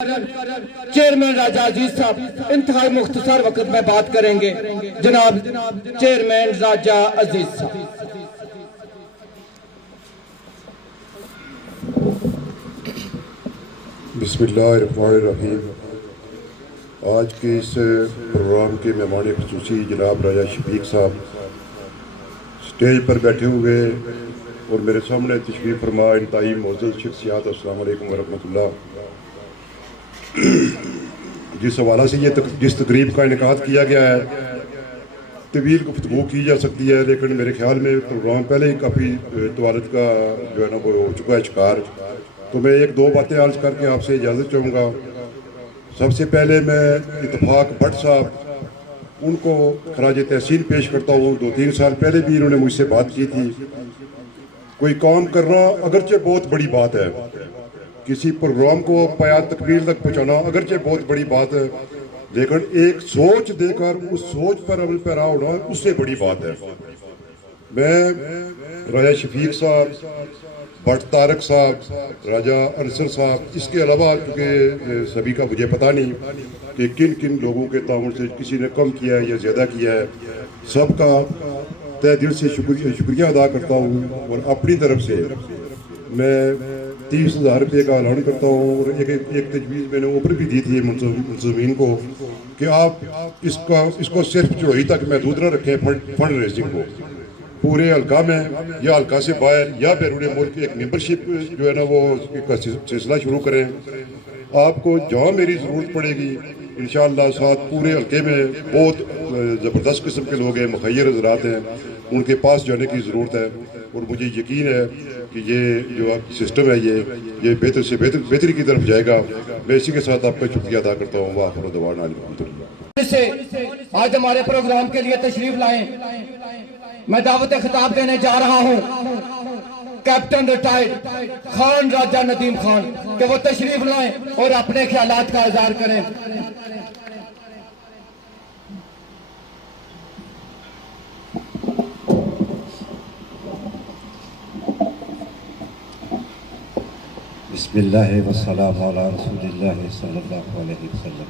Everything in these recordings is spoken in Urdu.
چیئرمین راجہ عزیز صاحب انتہائی مختصر وقت میں بات کریں گے. جناب چیئرمین راجہ عزیز صاحب. بسم اللہ الرحمن الرحیم. آج کے اس پروگرام کے مہمان خصوصی جناب راجہ شفیق صاحب سٹیج پر بیٹھے ہوئے اور میرے سامنے تشریف فرما انتہائی معزز شخصیات، السلام علیکم ورحمۃ اللہ. جس حوالہ سے جس تقریب کا انعقاد کیا گیا ہے، طویل گفتگو کی جا سکتی ہے، لیکن میرے خیال میں پروگرام پہلے ہی کافی طوالت کا جو ہے نا وہ ہو چکا ہے شکار. تو میں ایک دو باتیں عرض کر کے آپ سے اجازت چاہوں گا. سب سے پہلے میں اتفاق بٹ صاحب ان کو خراج تحسین پیش کرتا ہوں. 2-3 سال پہلے بھی انہوں نے مجھ سے بات کی تھی. کوئی کام کرنا اگرچہ بہت بڑی بات ہے، کسی پروگرام کو پایہ تکمیل تک پہنچانا اگرچہ بہت بڑی بات ہے، لیکن ایک سوچ دے کر اس سوچ پر عمل پیرا ہونا اس سے بڑی بات ہے. میں راجہ شفیق صاحب، بٹ طارق صاحب، راجہ انصر صاحب، اس کے علاوہ چونکہ سبھی کا مجھے پتہ نہیں کہ کن کن لوگوں کے تعاون سے کسی نے کم کیا ہے یا زیادہ کیا ہے، سب کا تہ دل سے شکریہ ادا کرتا ہوں. اور اپنی طرف سے میں 30,000 روپے کا اعلان کرتا ہوں. اور ایک تجویز میں نے اوپر بھی دی تھی منتظمین کو کہ آپ اس کو صرف چڑھوئی تک محدود نہ رکھیں. فنڈ ریزنگ کو پورے حلقہ میں یا حلقہ سے باہر یا بیرون ملک ایک ممبرشپ جو ہے نا وہ کا سلسلہ شروع کریں. آپ کو جہاں میری ضرورت پڑے گی انشاءاللہ ساتھ پورے حلقے میں بہت زبردست قسم کے لوگ ہیں، مخیر حضرات ہیں، ان کے پاس جانے کی ضرورت ہے. اور مجھے یقین ہے کہ یہ جو آپ کی سسٹم ہے یہ بہتر سے بہتری کی طرف جائے گا. میں اسی کے ساتھ آپ کا شکریہ ادا کرتا ہوں. وآخر دعوانا الحمدللہ. سے آج ہمارے پروگرام کے لیے تشریف لائیں. میں دعوت خطاب دینے جا رہا ہوں کیپٹن ریٹائرڈ خان راجہ ندیم خان کہ وہ تشریف لائیں اور اپنے خیالات کا اظہار کریں. بسم اللہ والسلام علی رسول اللہ صلی اللہ علیہ وسلم.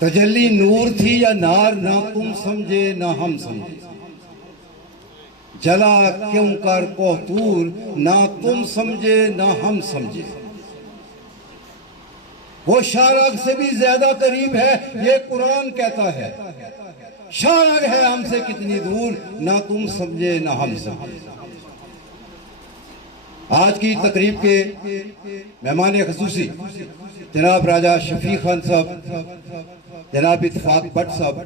تجلی نور تھی یا نار، نہ تم سمجھے نہ ہم سمجھے. جلا کیوں کر کوہتور، نہ تم سمجھے نہ ہم سمجھے. وہ شارگ سے بھی زیادہ قریب ہے یہ قرآن کہتا ہے. شارگ ہے ہم سے کتنی دور، نہ تم سمجھے نہ ہم سمجھے. آج کی تقریب کے مہمان خصوصی جناب راجہ شفیق خان صاحب، جناب اتفاق بٹ صاحب،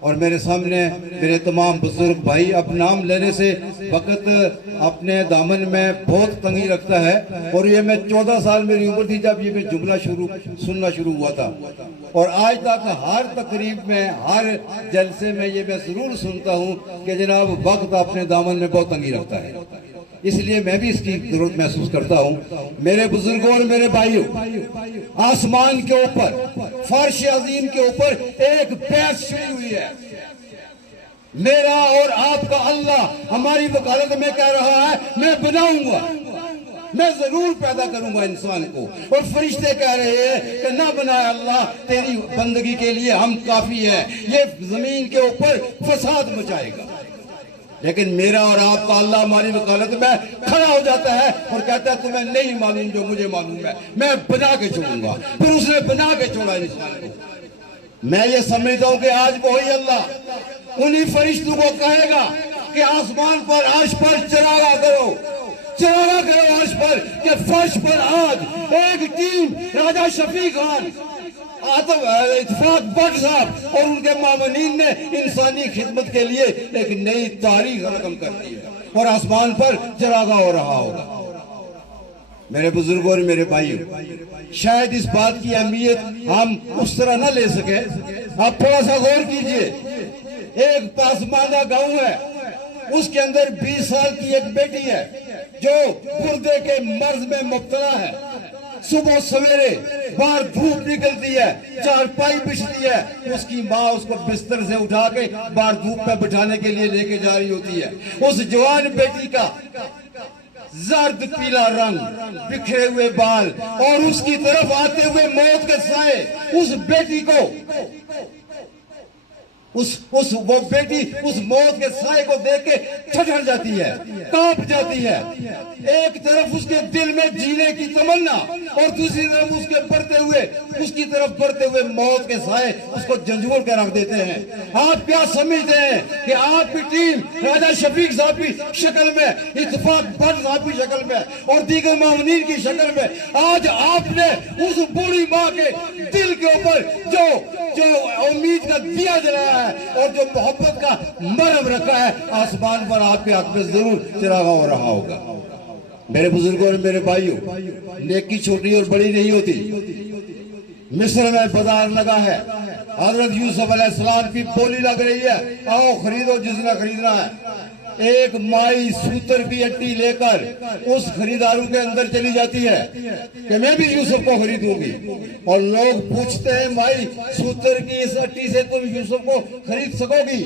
اور میرے سامنے میرے تمام بزرگ بھائی. اب نام لینے سے وقت اپنے دامن میں بہت تنگی رکھتا ہے، اور یہ میں 14 سال میری عمر تھی جب یہ میں جملہ سننا شروع ہوا تھا، اور آج تک ہر تقریب میں ہر جلسے میں یہ میں ضرور سنتا ہوں کہ جناب وقت اپنے دامن میں بہت تنگی رکھتا ہے. اس لیے میں بھی اس کی ضرورت محسوس کرتا ہوں. میرے بزرگوں اور میرے بھائیوں، آسمان کے اوپر فرش عظیم کے اوپر ایک بحث شروع ہوئی ہے. میرا اور آپ کا اللہ ہماری وکالت میں کہہ رہا ہے میں بناؤں گا، میں ضرور پیدا کروں گا انسان کو. اور فرشتے کہہ رہے ہیں کہ نہ بنائے اللہ، تیری بندگی کے لیے ہم کافی ہے، یہ زمین کے اوپر فساد مچائے گا. لیکن میرا اور آپ کا اللہ ہماری وکالت میں کھڑا ہو جاتا ہے اور کہتا ہے تمہیں نہیں معلوم جو مجھے معلوم ہے، میں بنا کے چھوڑوں گا. پھر اس نے بنا کے چھوڑا انسان کو. میں یہ سمجھتا ہوں کہ آج وہی اللہ انہی فرشتوں کو کہے گا کہ آسمان پر عرش پر چراغا کرو عرش پر، کہ فرش پر آج ایک ٹیم راجہ شفیق خان، اتفاق بٹ صاحب اور ان کے معاونین نے انسانی خدمت کے لیے ایک نئی تاریخ رقم کر دی ہے، اور آسمان پر چراغا ہو رہا ہوگا. میرے بزرگوں اور میرے بھائیوں، شاید اس بات کی اہمیت ہم اس طرح نہ لے سکے. آپ تھوڑا سا غور کیجئے. ایک پاسماندہ گاؤں ہے، اس کے اندر 20 سال کی ایک بیٹی ہے جو گردے کے مرض میں مبتلا ہے. صبح سویرے باہر دھوپ نکلتی ہے، چارپائی بچھتی ہے، اس کی ماں اس کو بستر سے اٹھا کے باہر دھوپ پہ بٹھانے کے لیے لے کے جا رہی ہوتی ہے. اس جوان بیٹی کا زرد پیلا رنگ، بکھرے ہوئے بال، اور اس کی طرف آتے ہوئے موت کے سائے، اس بیٹی کو وہ بیٹی اس موت کے سائے کو دیکھ کے ٹھٹر جاتی ہے، کانپ جاتی ہے۔ ایک طرف اس کے دل میں جینے کی تمنا اور دوسری طرف اس کی طرف بڑھتے ہوئے موت کے سائے اس کو جھنجھوڑ کے رکھ دیتے ہیں۔ آپ کیا سمجھتے ہیں کہ آپ کی ٹیم راجہ شفیق صاحب کی شکل میں، اتفاق بٹ صاحب کی شکل میں اور دیگر معاونین کی شکل میں آج آپ نے اس بوڑھی ماں کے دل کے اوپر جو امید کا دیا جلایا ہے اور جو محبت کا مرہم رکھا ہے، آسمان پر آپ کے حق میں ضرور چراغاں ہو رہا ہوگا۔ میرے بزرگوں اور میرے بھائیوں، نیکی چھوٹی اور بڑی نہیں ہوتی۔ مصر میں بازار لگا ہے، حضرت یوسف علیہ السلام کی بولی لگ رہی ہے، آؤ خریدو جس نے خریدنا ہے۔ ایک مائی سوتر کی اٹی لے کر اس خریداروں کے اندر چلی جاتی ہے کہ میں بھی یوسف کو خریدوں گی، اور لوگ پوچھتے ہیں مائی سوتر کی اس اٹی سے تم یوسف کو خرید سکو گی؟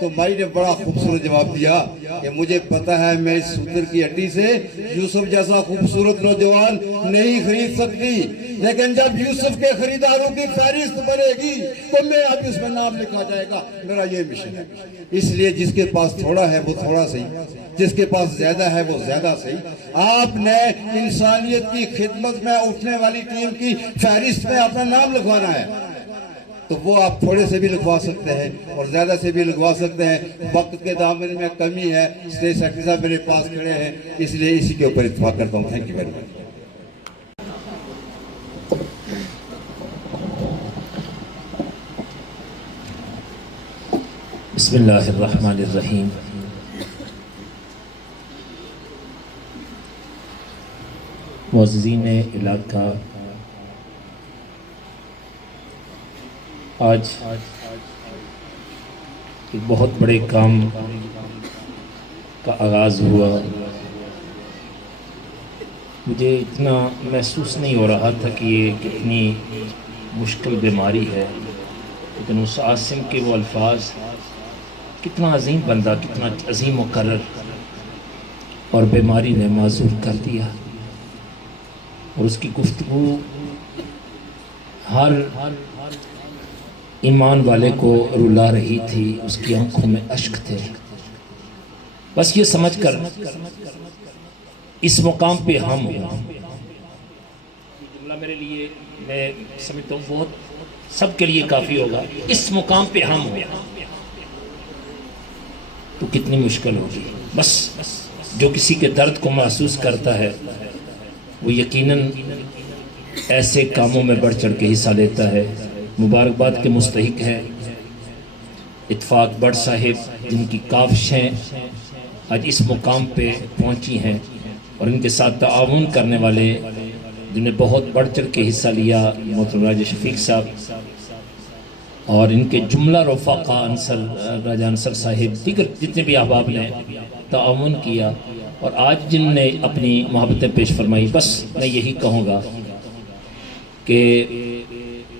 تو مائی نے بڑا خوبصورت جواب دیا کہ مجھے پتا ہے میں اس سوتر کی اٹی سے یوسف جیسا خوبصورت نوجوان نہیں خرید سکتی، لیکن جب یوسف کے خریداروں کی فہرست بنے گی تو میرا بھی اس میں نام لکھا جائے گا۔ میرا یہ مشن ہے۔ اس لیے جس کے پاس تھوڑا ہے وہ تھوڑا صحیح، جس کے پاس زیادہ ہے وہ زیادہ صحیح۔ آپ نے انسانیت کی خدمت میں اٹھنے والی ٹیم کی فہرست میں اپنا نام لکھوانا ہے، تو وہ آپ تھوڑے سے بھی لکھوا سکتے ہیں اور زیادہ سے بھی لکھوا سکتے ہیں۔ وقت کے دامن میں کمی ہے، اسٹیج سیکرٹری صاحب میرے پاس کھڑے ہیں، اس لیے اسی کے اوپر اتفاق کرتا ہوں۔ Thank you very much. بسم اللہ الرحمن الرحیم۔ معززین علاقہ، آج ایک بہت بڑے کام کا آغاز ہوا۔ مجھے اتنا محسوس نہیں ہو رہا تھا کہ یہ کتنی مشکل بیماری ہے، لیکن اس عاصم کے وہ الفاظ، کتنا عظیم بندہ، کتنا عظیم مقرر، اور بیماری نے معذور کر دیا، اور اس کی گفتگو ہر ایمان والے کو رلا رہی تھی، اس کی آنکھوں میں اشک تھے۔ بس یہ سمجھ کر اس مقام پہ ہم ہیں، جملہ میرے لیے میں سمجھتا ہوں بہت سب کے لیے کافی ہوگا، اس مقام پہ ہم ہیں تو کتنی مشکل ہوگی۔ بس جو کسی کے درد کو محسوس کرتا ہے وہ یقیناً ایسے کاموں میں بڑھ چڑھ کے حصہ لیتا ہے۔ مبارکباد کے مستحق ہے اتفاق بٹ صاحب، جن کی کاوشیں آج اس مقام پہ پہنچی ہیں، اور ان کے ساتھ تعاون کرنے والے جنہیں بہت بڑھ چڑھ کے حصہ لیا، محترم راجہ شفیق صاحب اور ان کے جملہ رفقا، راجہ انصر صاحب، دیگر جتنے بھی احباب نے تعاون کیا، اور آج جن نے اپنی محبتیں پیش فرمائی۔ بس میں یہی کہوں گا کہ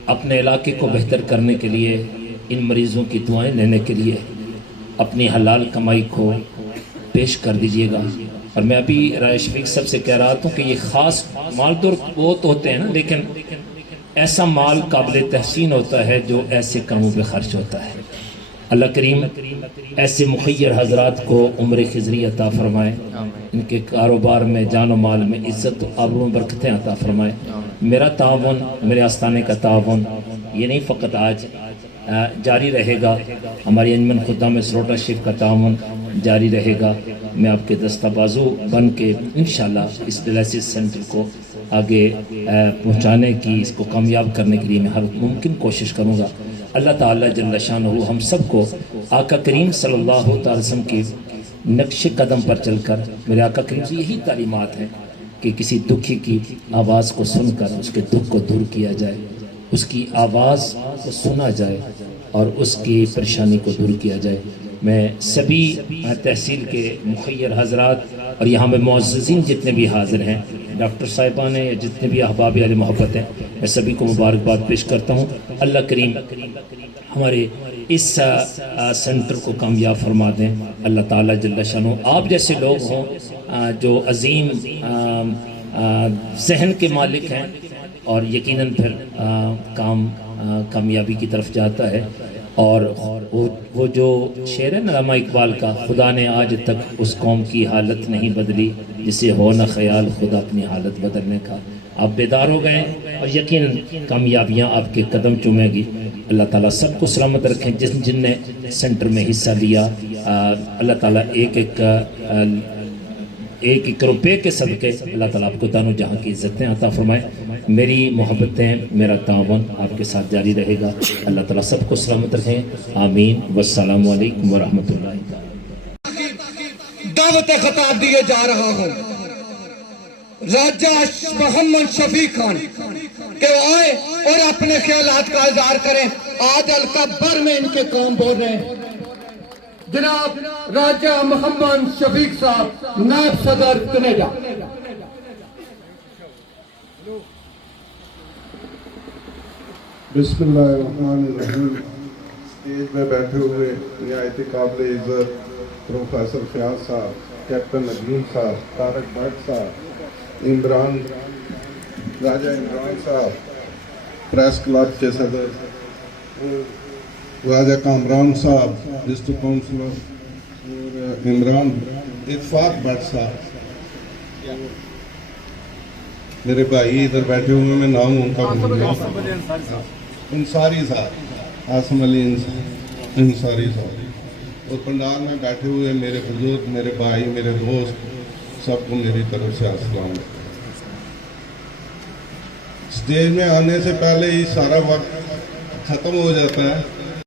اپنے علاقے کو بہتر کرنے کے لیے، ان مریضوں کی دعائیں لینے کے لیے اپنی حلال کمائی کو پیش کر دیجئے گا۔ اور میں ابھی راجہ شفیق صاحب سے کہہ رہا تھا کہ یہ خاص مالدور بہت ہوتے ہیں نا، لیکن ایسا مال قابل تحسین ہوتا ہے جو ایسے کاموں پہ خرچ ہوتا ہے۔ اللہ کریم ایسے مخیر حضرات کو عمر خضری عطا فرمائے، ان کے کاروبار میں، جان و مال میں عزت و آبرو و برکتیں عطا فرمائے۔ میرا تعاون، میرے آستانے کا تعاون یہ نہیں فقط آج جاری رہے گا، ہماری انجمن خدام سروٹا شریف کا تعاون جاری رہے گا۔ میں آپ کے دستہ بازو بن کے انشاءاللہ اس ڈائلسس سینٹر کو آگے پہنچانے کی، اس کو کامیاب کرنے کے لیے میں ہر ممکن کوشش کروں گا۔ اللہ تعالیٰ جل شانہ ہم سب کو آقا کریم صلی اللہ علیہ وسلم کی نقش قدم پر چل کر، میرے آقا کریم سے یہی تعلیمات ہیں کہ کسی دکھی کی آواز کو سن کر اس کے دکھ کو دور کیا جائے، اس کی آواز کو سنا جائے اور اس کی پریشانی کو دور کیا جائے۔ میں سبھی تحصیل کے مخیر حضرات اور یہاں میں معززین جتنے بھی حاضر ہیں، ڈاکٹر صاحبان یا جتنے بھی احباب علی محبت ہیں، میں سبھی کو مبارکباد پیش کرتا ہوں۔ اللہ کریم ہمارے اس سینٹر کو کامیاب فرما دیں۔ اللہ تعالیٰ جل شانہ آپ جیسے لوگ ہوں جو عظیم ذہن کے مالک ہیں اور یقیناً پھر کام کامیابی کی طرف جاتا ہے. اور وہ جو شعر ہے علامہ اقبال کا، خدا نے آج تک اس قوم کی حالت نہیں بدلی جسے ہو نہ خیال خدا اپنی حالت بدلنے کا. آپ بیدار ہو گئے اور یقیناً کامیابیاں آپ کے قدم چومیں گی. اللہ تعالیٰ سب کو سلامت رکھیں. جن نے سینٹر میں حصہ لیا، اللہ تعالیٰ ایک روپے کے صدقے اللہ تعالیٰ آپ کو دانوں جہاں کی عزتیں عطا فرمائے. میری محبتیں، میرا تعاون آپ کے ساتھ جاری رہے گا. اللہ تعالیٰ سب کو سلامت رکھیں. آمین. والسلام علیکم ورحمۃ اللہ تعالیٰ. دعوت خطاب دیے جا رہا ہوں راجہ محمد شفیق خان کہ وہ آئے اور اپنے خیالات کا اظہار کریں. آج حلقہ بھر میں ان کے کام بول رہے ہیں. جناب راجہ محمد شفیق صاحب، نائب صدر کینیڈا. بسم اللہ الرحمن الرحیم. اسٹیج میں بیٹھے ہوئے نہایت قابل عزت پروفیسر فیاض صاحب، کیپٹن ندیم صاحب، طارق بٹ صاحب، راجہ عمران صاحب پریس کلب کے صدر، راجہ کامران صاحب ڈسٹرکٹ کونسلر، اور عمران اتفاق بٹ صاحب، میرے بھائی ادھر بیٹھے ہوئے، میں نام ان کا بھول گیا، انصاری صاحب، آسم علی انصاری صاحب، اور پنڈال میں بیٹھے ہوئے میرے بزرگ، میرے بھائی، میرے دوست، سب کو میری طرف سے السلام. اسٹیج میں آنے سے پہلے ہی سارا وقت ختم ہو جاتا ہے.